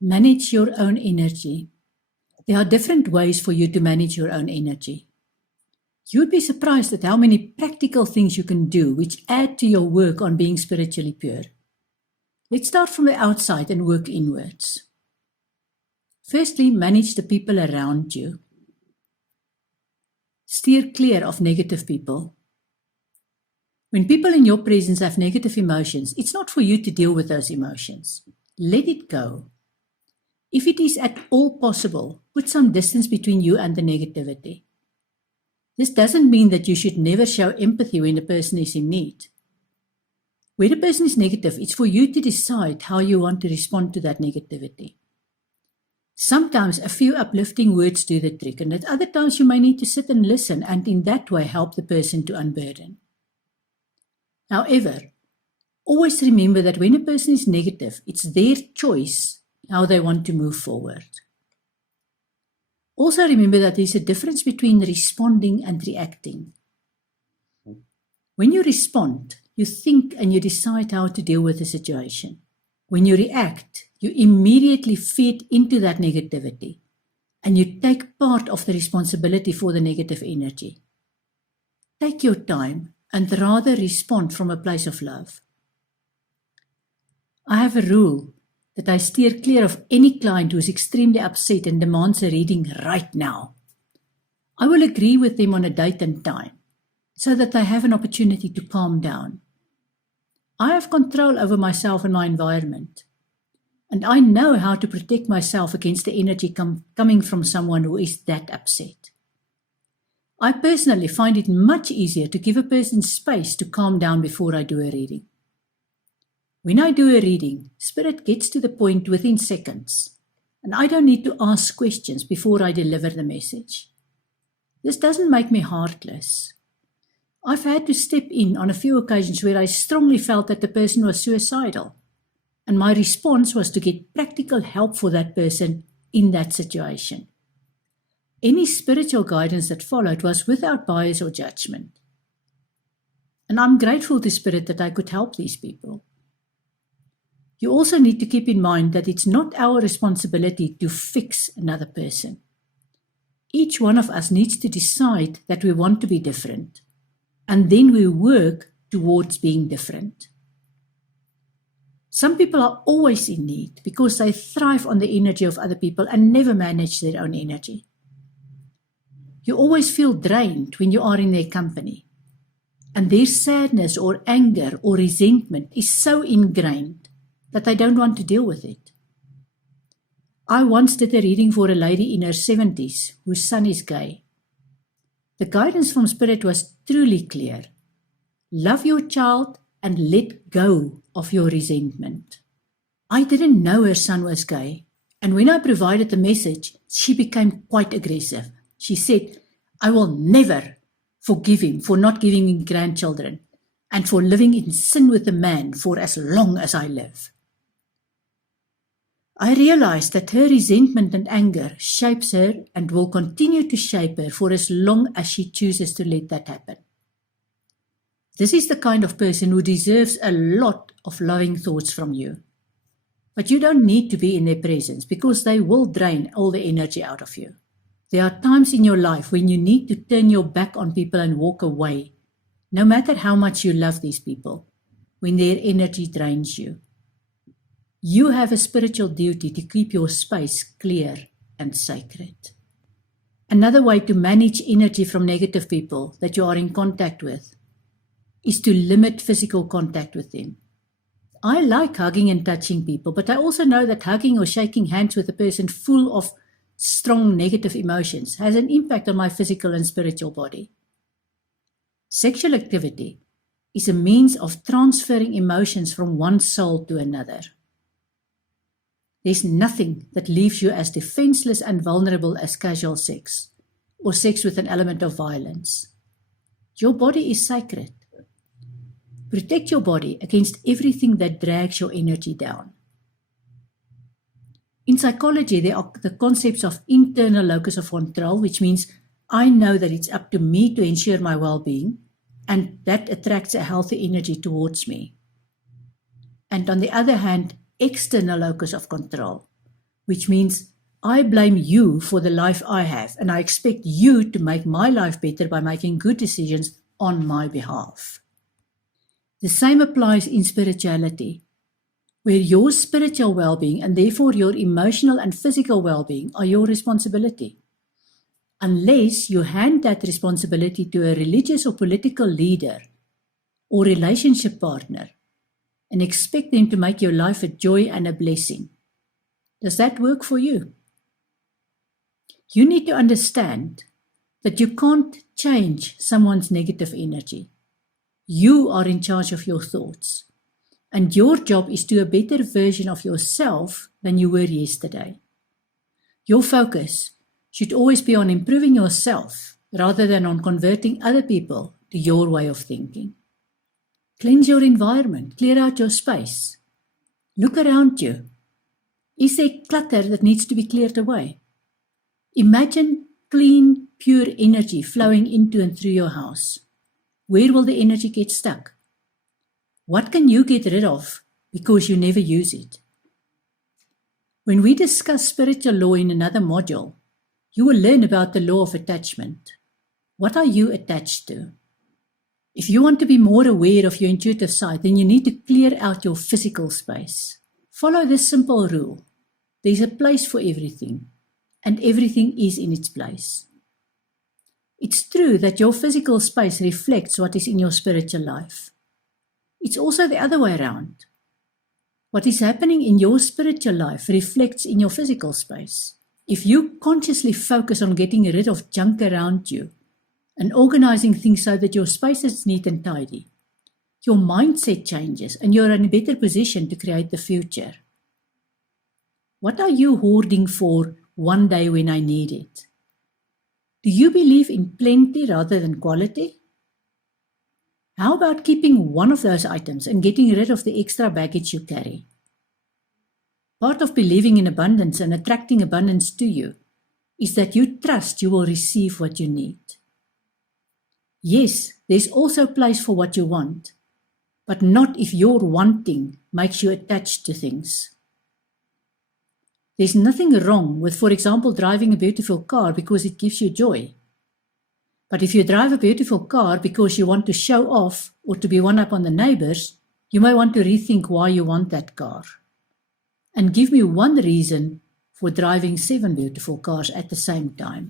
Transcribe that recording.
Manage your own energy. There are different ways for you to manage your own energy. You'd be surprised at how many practical things you can do which add to your work on being spiritually pure. Let's start from the outside and work inwards. Firstly, manage the people around you. Steer clear of negative people. When people in your presence have negative emotions, it's not for you to deal with those emotions. Let it go. If it is at all possible, put some distance between you and the negativity. This doesn't mean that you should never show empathy when a person is in need. When a person is negative, it's for you to decide how you want to respond to that negativity. Sometimes a few uplifting words do the trick, and at other times you may need to sit and listen and in that way help the person to unburden. However, always remember that when a person is negative, it's their choice how they want to move forward. Also remember that there's a difference between responding and reacting. When you respond, you think and you decide how to deal with the situation. When you react, you immediately feed into that negativity and you take part of the responsibility for the negative energy. Take your time and rather respond from a place of love. I have a rule that I steer clear of any client who is extremely upset and demands a reading right now. I will agree with them on a date and time so that they have an opportunity to calm down. I have control over myself and my environment, and I know how to protect myself against the energy coming from someone who is that upset. I personally find it much easier to give a person space to calm down before I do a reading. When I do a reading, Spirit gets to the point within seconds, and I don't need to ask questions before I deliver the message. This doesn't make me heartless. I've had to step in on a few occasions where I strongly felt that the person was suicidal, and my response was to get practical help for that person in that situation. Any spiritual guidance that followed was without bias or judgment. And I'm grateful to Spirit that I could help these people. You also need to keep in mind that it's not our responsibility to fix another person. Each one of us needs to decide that we want to be different, and then we work towards being different. Some people are always in need because they thrive on the energy of other people and never manage their own energy. You always feel drained when you are in their company, and their sadness or anger or resentment is so ingrained that they don't want to deal with it. I once did a reading for a lady in her 70s whose son is gay. The guidance from Spirit was truly clear. Love your child and let go of your resentment. I didn't know her son was gay, and when I provided the message, she became quite aggressive. She said, I will never forgive him for not giving me grandchildren and for living in sin with a man for as long as I live. I realized that her resentment and anger shapes her and will continue to shape her for as long as she chooses to let that happen. This is the kind of person who deserves a lot of loving thoughts from you. But you don't need to be in their presence because they will drain all the energy out of you. There are times in your life when you need to turn your back on people and walk away, no matter how much you love these people, when their energy drains you. You have a spiritual duty to keep your space clear and sacred. Another way to manage energy from negative people that you are in contact with is to limit physical contact with them. I like hugging and touching people, but I also know that hugging or shaking hands with a person full of strong negative emotions has an impact on my physical and spiritual body. Sexual activity is a means of transferring emotions from one soul to another. There's nothing that leaves you as defenseless and vulnerable as casual sex or sex with an element of violence. Your body is sacred. Protect your body against everything that drags your energy down. In psychology, there are the concepts of internal locus of control, which means I know that it's up to me to ensure my well-being, and that attracts a healthy energy towards me. And on the other hand, external locus of control, which means I blame you for the life I have, and I expect you to make my life better by making good decisions on my behalf. The same applies in spirituality, where your spiritual well-being and therefore your emotional and physical well-being are your responsibility. Unless you hand that responsibility to a religious or political leader or relationship partner and expect them to make your life a joy and a blessing. Does that work for you? You need to understand that you can't change someone's negative energy. You are in charge of your thoughts, and your job is to be a better version of yourself than you were yesterday. Your focus should always be on improving yourself rather than on converting other people to your way of thinking. Cleanse your environment, clear out your space. Look around you. Is there clutter that needs to be cleared away? Imagine clean, pure energy flowing into and through your house. Where will the energy get stuck? What can you get rid of because you never use it? When we discuss spiritual law in another module, you will learn about the law of attachment. What are you attached to? If you want to be more aware of your intuitive side, then you need to clear out your physical space. Follow this simple rule. There's a place for everything, and everything is in its place. It's true that your physical space reflects what is in your spiritual life. It's also the other way around. What is happening in your spiritual life reflects in your physical space. If you consciously focus on getting rid of junk around you and organizing things so that your space is neat and tidy, your mindset changes and you're in a better position to create the future. What are you hoarding for one day when I need it? Do you believe in plenty rather than quality? How about keeping one of those items and getting rid of the extra baggage you carry? Part of believing in abundance and attracting abundance to you is that you trust you will receive what you need. Yes, there's also a place for what you want, but not if your wanting makes you attached to things. There's nothing wrong with, for example, driving a beautiful car because it gives you joy. But if you drive a beautiful car because you want to show off or to be one up on the neighbors, you may want to rethink why you want that car. And give me one reason for driving 7 beautiful cars at the same time.